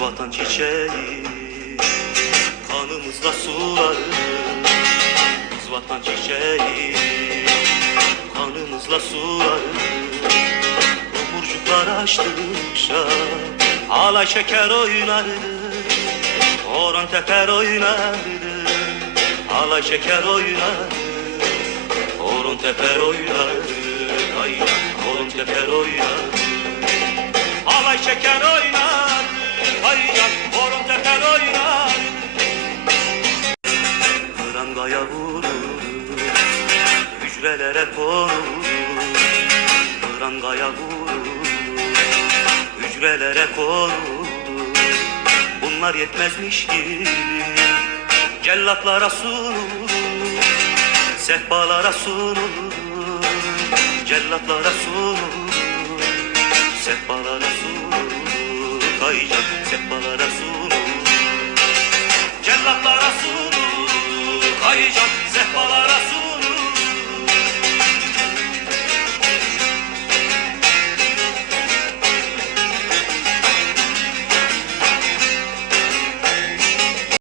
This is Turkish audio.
vatan çiçeği, kanımızla suları. Biz vatan çiçeği, kanımızla suları. Tomurcuklar açtıkça alay şeker oynardı, horon teper oynardı. Alay şeker oynardı, horon teper oynardı. Ay, horon teper oynardı. Alay şeker oynardı, hayyan horon teper oynardı. Prangaya vurur, hücrelere konur. Prangaya vurur, hücrelere konur. Bunlar yetmezmiş gibi cellatlara sunulur, sehpalara sunulur. Cellatlara sunulur, sehpalara sunulur. Kayacak sehpalara sunulur.